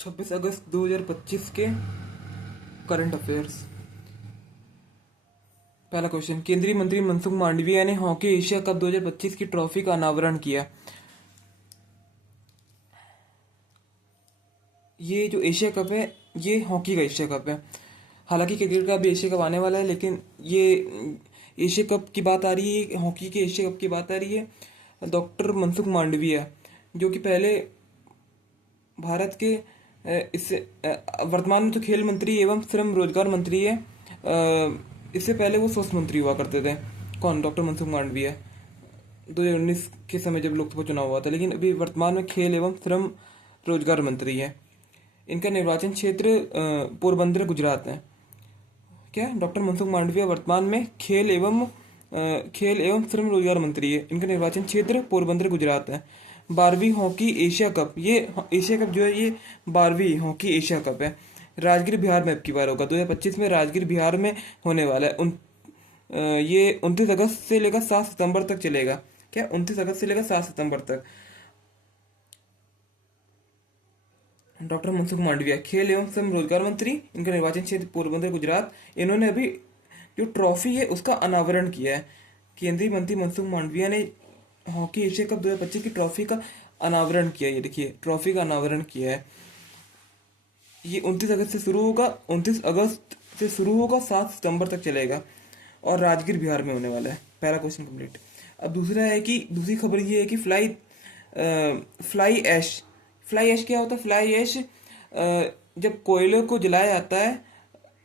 26 अगस्त 2025 के current affairs. पहला question, केंद्रीय मंत्री मनसुख मांडविया ने हॉकी एशिया कप 2025 की ट्रॉफी का अनावरण किया। ये जो एशिया कप है ये हॉकी का एशिया कप है। हालांकि क्रिकेट का भी एशिया कप आने वाला है, लेकिन ये एशिया कप की बात आ रही है, हॉकी के एशिया कप की बात आ रही है। डॉक्टर मनसुख मांडविया जो कि पहले भारत के इससे वर्तमान में तो खेल मंत्री एवं श्रम रोजगार मंत्री है। इससे पहले वो स्वास्थ्य मंत्री हुआ करते थे। कौन? डॉक्टर मनसुख मांडविया 2019 के समय जब लोकसभा चुनाव हुआ था, लेकिन अभी वर्तमान में खेल एवं श्रम रोजगार मंत्री है। इनका निर्वाचन क्षेत्र पोरबंदर गुजरात है। क्या? डॉक्टर मनसुख मांडविया वर्तमान में खेल एवं श्रम रोजगार मंत्री है। इनका निर्वाचन क्षेत्र पोरबंदर गुजरात है। 12वीं हॉकी एशिया कप, ये एशिया कप जो है ये 12वीं हॉकी एशिया कप है। राजगीर बिहार में अब की बार होगा। 2025 में राजगीर बिहार में होने वाला है। ये 29 अगस्त से लेकर 7 सितंबर तक चलेगा। क्या? 29 अगस्त से लेकर 7 सितंबर तक। डॉक्टर मनसुख मांडविया खेल एवं श्रम रोजगार मंत्री, इनका निर्वाचन क्षेत्र पोरबंदर गुजरात। इन्होंने अभी जो ट्रॉफी है उसका अनावरण किया है। केंद्रीय मंत्री मनसुख मांडविया ने हॉकी एशिया कप 2025 की ट्रॉफी का अनावरण किया। ये देखिए, ट्रॉफी का अनावरण किया है। ये 29 अगस्त से शुरू होगा। 29 अगस्त से शुरू होगा, 7 सितंबर तक चलेगा और राजगीर बिहार में होने वाला है। पहला क्वेश्चन कंप्लीट। अब दूसरा है कि दूसरी खबर ये है कि फ्लाई ऐश क्या होता है? फ्लाई ऐश जब कोयले को जलाया जाता है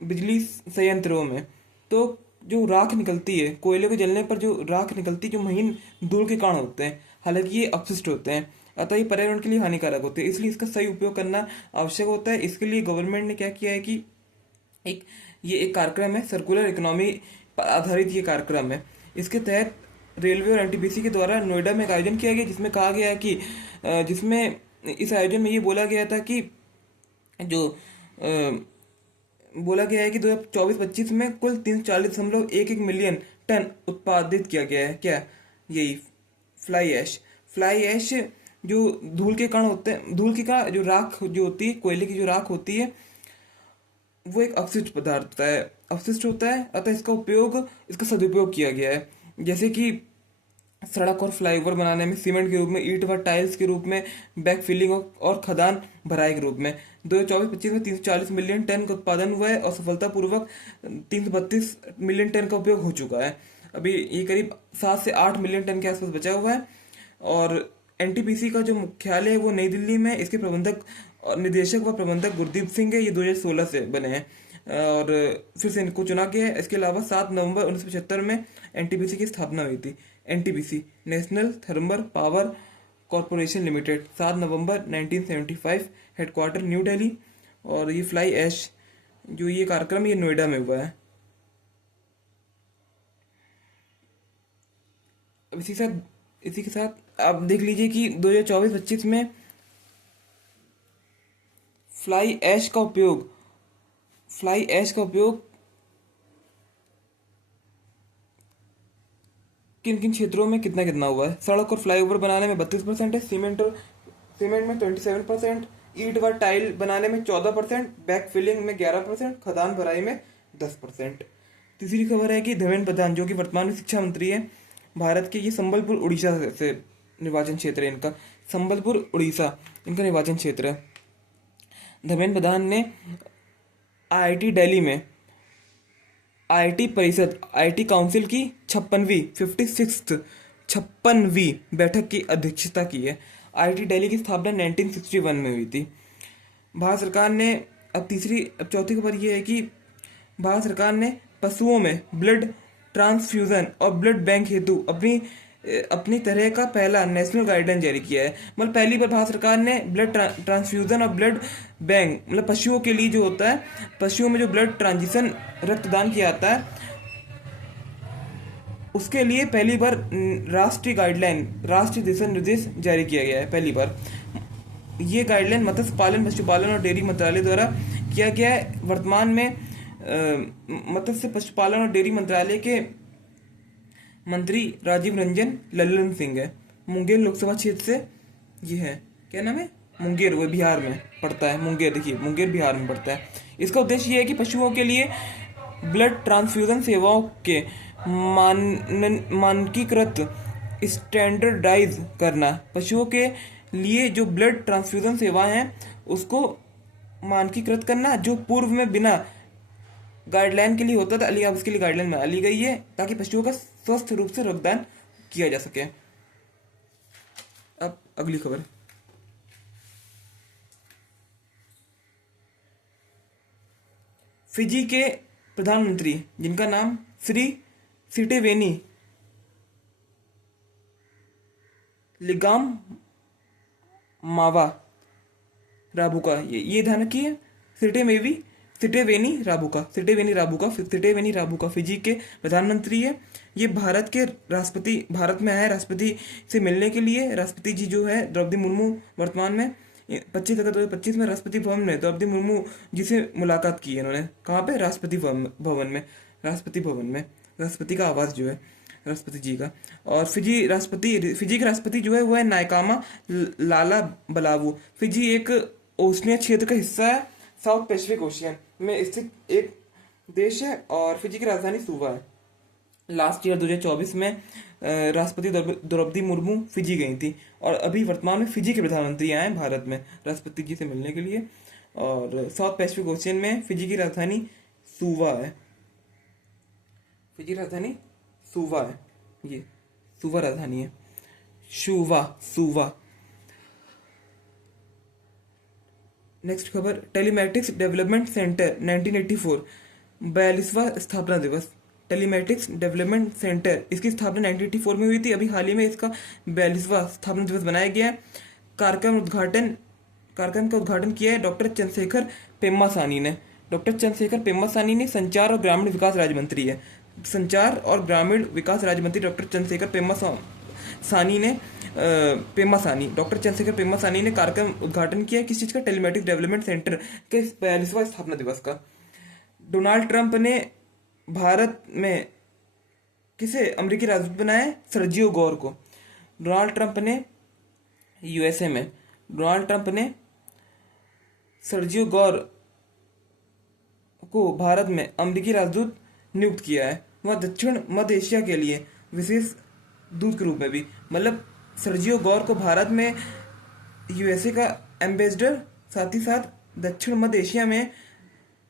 बिजली संयंत्रों में, तो जो राख निकलती है, कोयले के जलने पर जो राख निकलती है, जो महीन धूल के कण होते हैं, हालांकि ये अपशिष्ट होते हैं, अतः ये पर्यावरण के लिए हानिकारक होते हैं, इसलिए इसका सही उपयोग करना आवश्यक होता है। इसके लिए गवर्नमेंट ने क्या किया है कि एक कार्यक्रम है, सर्कुलर इकोनॉमी पर आधारित ये कार्यक्रम है। इसके तहत रेलवे और एनटीपीसी के द्वारा नोएडा में एक आयोजन किया गया, जिसमें कहा गया कि जिसमें इस आयोजन में ये बोला गया था कि बोला गया है कि 2024-25 में कुल 340.11 मिलियन टन उत्पादित किया गया है। क्या? यही फ्लाई ऐश जो धूल के कण होते हैं, धूल का जो राख जो होती है, कोयले की जो राख होती है, वो एक अपशिष्ट पदार्थ होता है, अतः इसका सदुपयोग किया गया है। जैसे कि सड़क और फ्लाईओवर बनाने में सीमेंट के रूप में, ईंट व टाइल्स के रूप में, बैक फिलिंग और खदान भराई के रूप में। 2024-25 में 340 मिलियन टन का उत्पादन हुआ है और सफलतापूर्वक 332 मिलियन टन का उपयोग हो चुका है। अभी ये करीब 7 से 8 मिलियन टन के आसपास बचा हुआ है। और एनटीपीसी का जो मुख्यालय है वो नई दिल्ली में। इसके निदेशक व प्रबंधक गुरदीप सिंह है। ये 2016 से बने हैं और फिर से इनको चुना गया है। इसके अलावा 7 नवंबर 1975 में एनटीपीसी की स्थापना हुई थी। NTPC national thermal power corporation limited, 7 नवंबर 1975, हेडक्वार्टर न्यू दिल्ली। और ये फ्लाई ऐश जो ये कार्यक्रम ये नोएडा में हुआ है। अब इसी के साथ आप देख लीजिए कि 2024-25 में फ्लाई ऐश का उपयोग किन किन क्षेत्रों में कितना हुआ है। सड़क और फ्लाईओवर बनाने में 32% है, सीमेंट में 27%, ईंट व टाइल बनाने में 14%, बैक फिलिंग में 11%, खदान भराई में 10%। तीसरी खबर है कि धर्मेंद्र प्रधान जो कि वर्तमान में शिक्षा मंत्री है भारत के, ये संबलपुर उड़ीसा से निर्वाचन क्षेत्र है इनका। संबलपुर उड़ीसा इनका निर्वाचन क्षेत्र है। धर्मेंद्र प्रधान ने आईआईटी दिल्ली में आईआईटी परिषद, आईआईटी काउंसिल की 56वीं बैठक की अध्यक्षता की है। आईआईटी दिल्ली की स्थापना 1961 में हुई थी। भारत सरकार ने अब चौथी खबर यह है कि भारत सरकार ने पशुओं में ब्लड ट्रांसफ्यूजन और ब्लड बैंक हेतु अपनी तरह का पहला नेशनल गाइडलाइन जारी किया है। मतलब पहली बार भारत सरकार ने ब्लड ट्रांसफ्यूजन और ब्लड बैंक, मतलब पशुओं के लिए जो होता है, पशुओं में जो ब्लड ट्रांजिशन रक्तदान किया जाता है, उसके लिए पहली बार राष्ट्रीय दिशा निर्देश जारी किया गया है। पहली बार ये गाइडलाइन मत्स्य पालन, पशुपालन और डेयरी मंत्रालय द्वारा किया गया है। वर्तमान में मत्स्य पशुपालन और डेयरी मंत्रालय के मंत्री राजीव रंजन लल्लन सिंह है। मुंगेर लोकसभा क्षेत्र से ये है। क्या नाम है? मुंगेर, वो बिहार में पड़ता है। मुंगेर, देखिए मुंगेर बिहार में पड़ता है। इसका उद्देश्य ये है कि पशुओं के लिए ब्लड ट्रांसफ्यूजन सेवाओं के मानकीकृत स्टैंडर्डाइज करना। पशुओं के लिए जो ब्लड ट्रांसफ्यूजन सेवाएं हैं उसको मानकीकृत करना, जो पूर्व में बिना गाइडलाइन के लिए होता था, अली अब इसके लिए गाइडलाइन बना ली गई है ताकि पशुओं का स्वस्थ रूप से रक्तदान किया जा सके। अब अगली खबर। फिजी के प्रधानमंत्री जिनका नाम श्री सिटेवेनी लिगाम मावा राबुका, ये ध्यान रखिए, सिटेवेनी राबुका फिजी के प्रधानमंत्री है। ये भारत के राष्ट्रपति, भारत में आए राष्ट्रपति से मिलने के लिए। राष्ट्रपति जी जो है द्रौपदी मुर्मू वर्तमान में 25 अगस्त 2025 में राष्ट्रपति भवन में द्रौपदी मुर्मू जी से मुलाकात की है इन्होंने। कहाँ पे? राष्ट्रपति भवन में, राष्ट्रपति भवन में, राष्ट्रपति का आवास जो है राष्ट्रपति जी का। और फिजी के राष्ट्रपति जो है वो है नायकामा लाला बलावू। फिजी एक ओशनिया क्षेत्र का हिस्सा है, साउथ पैसिफिक ओशियन में स्थित एक देश है और फिजी की राजधानी सुवा है। लास्ट ईयर 2024 में राष्ट्रपति द्रौपदी मुर्मू फिजी गई थी और अभी वर्तमान में फिजी के प्रधानमंत्री आए हैं भारत में राष्ट्रपति जी से मिलने के लिए। और साउथ पैसिफिक ओशियन में फिजी की राजधानी सुवा है। फिजी की राजधानी सुवा है, ये सुवा राजधानी है, सुवा। नेक्स्ट खबर, टेलीमेटिक्स डेवलपमेंट सेंटर 1984 42वां स्थापना दिवस। टेलीमेटिक्स डेवलपमेंट सेंटर, इसकी स्थापना 1984 में हुई थी। अभी हाल ही में इसका 42वां स्थापना दिवस बनाया गया है। कार्यक्रम का उद्घाटन किया है डॉक्टर चंद्रशेखर पेम्मासानी ने। संचार और ग्रामीण विकास राज्य मंत्री है। संचार और ग्रामीण विकास राज्य मंत्री डॉक्टर चंद्रशेखर पेम्मासानी ने कार्यक्रम उद्घाटन किया किस चीज का? टेलीमेटिक्स डेवलपमेंट सेंटर के 42वां स्थापना दिवस का। डोनाल्ड ट्रंप ने भारत में किसे अमेरिकी राजदूत बनाया? सर्जियो गौर को। डोनाल्ड ट्रंप ने सर्जियो गौर को भारत में अमेरिकी राजदूत नियुक्त किया है। वह दक्षिण मध्य एशिया के लिए विशेष दूत के रूप में भी, मतलब सर्जियो गौर को भारत में यूएसए का एम्बेसडर, साथ ही साथ दक्षिण मध्य एशिया में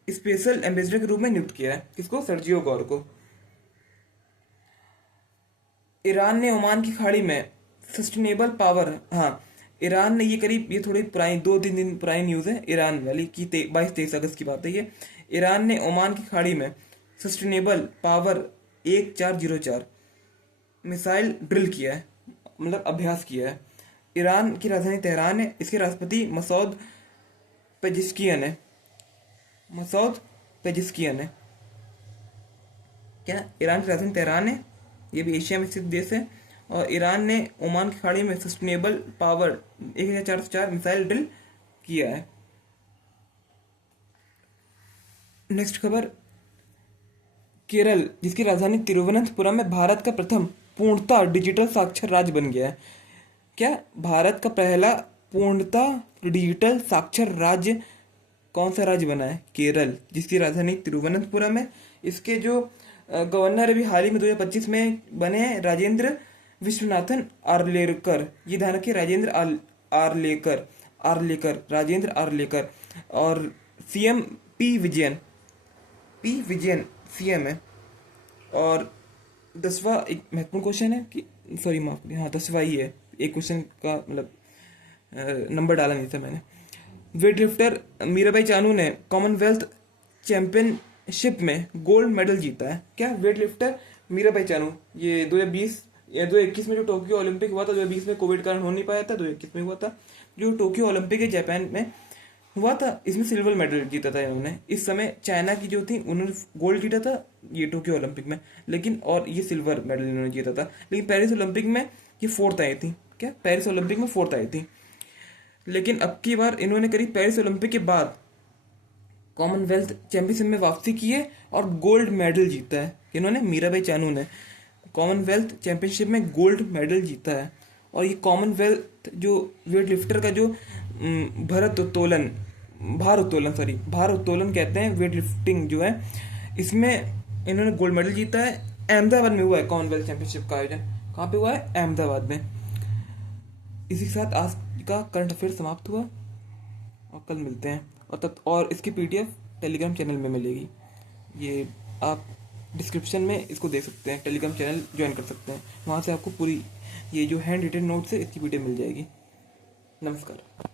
स्पेशल एम्बेसडर के रूप में नियुक्त किया है। किसको? सर्जियो गौर को। ईरान ने ओमान की खाड़ी में सस्टेनेबल पावर, ईरान ने ये थोड़ी पुरानी 2-3 दिन पुरानी न्यूज़ है ईरान वाली की, 22-23 अगस्त की बात है ये। ईरान ने ओमान की खाड़ी में सस्टेनेबल पावर 1404 मिसाइल ड्रिल किया है, मतलब अभ्यास किया है। ईरान की राजधानी तेहरान है। इसके राष्ट्रपति मसूद पेजिशकियन है। क्या? ईरान की राजधानी तेहरान है, ये भी एशिया में स्थित देश है। और ईरान ने ओमान की खाड़ी में सस्टेनेबल पावर 1404 मिसाइल ड्रिल किया है। नेक्स्ट खबर, केरल जिसकी राजधानी तिरुवनंतपुरम में भारत का प्रथम पूर्णतः डिजिटल साक्षर राज्य बन गया है। क्या? भारत का पहला पूर्णतः डिजिटल साक्षर राज्य कौन सा राज्य बना है? केरल, जिसकी राजधानी तिरुवनंतपुरम है। इसके जो गवर्नर अभी हाल ही में 2025 में बने हैं राजेंद्र विश्वनाथन आर्लेकर। ये ध्यान रखिए, राजेंद्र आर्लेकर। और सीएम पी विजयन सीएम है। और 10वां एक महत्वपूर्ण क्वेश्चन है कि, सॉरी माफ करिए, 10वां ही है, एक क्वेश्चन का मतलब नंबर डाला नहीं था मैंने। वेट लिफ्टर मीराबाई चानू ने कॉमनवेल्थ चैंपियनशिप में गोल्ड मेडल जीता है। क्या? वेट लिफ्टर मीराबाई चानू, ये 2021 में जो टोक्यो ओलंपिक हुआ था, 2020 में कोविड कारण हो नहीं पाया था, 2021 में हुआ था जो टोक्यो ओलंपिक है जापान में हुआ था, इसमें सिल्वर मेडल जीता था इन्होंने। इस समय चाइना की जो थी उन्होंने गोल्ड जीता था ये टोक्यो ओलंपिक में, लेकिन और ये सिल्वर मेडल इन्होंने जीता था। लेकिन पेरिस ओलंपिक में ये 4th आई थी। क्या? पेरिस ओलंपिक में 4th आई थी। लेकिन अब की बार इन्होंने करीब पेरिस ओलंपिक के बाद कॉमनवेल्थ चैंपियनशिप में वापसी की है और गोल्ड मेडल जीता है। इन्होंने, मीराबाई चानू ने कॉमनवेल्थ चैंपियनशिप में गोल्ड मेडल जीता है। और ये कॉमनवेल्थ जो वेट लिफ्टर का जो भरतोलन भारोत्तोलन सॉरी भारोत्तोलन कहते हैं, वेट लिफ्टिंग जो है, इसमें इन्होंने गोल्ड मेडल जीता है। अहमदाबाद में हुआ है कॉमनवेल्थ चैंपियनशिप का आयोजन। कहाँ पे हुआ है? अहमदाबाद में। इसी के साथ आज का करंट अफेयर समाप्त हुआ और कल मिलते हैं। और इसकी पीडीएफ टेलीग्राम चैनल में मिलेगी। ये आप डिस्क्रिप्शन में इसको देख सकते हैं, टेलीग्राम चैनल ज्वाइन कर सकते हैं, वहाँ से आपको पूरी ये जो हैंड रिटन नोट्स है इसकी पीडीएफ मिल जाएगी। नमस्कार।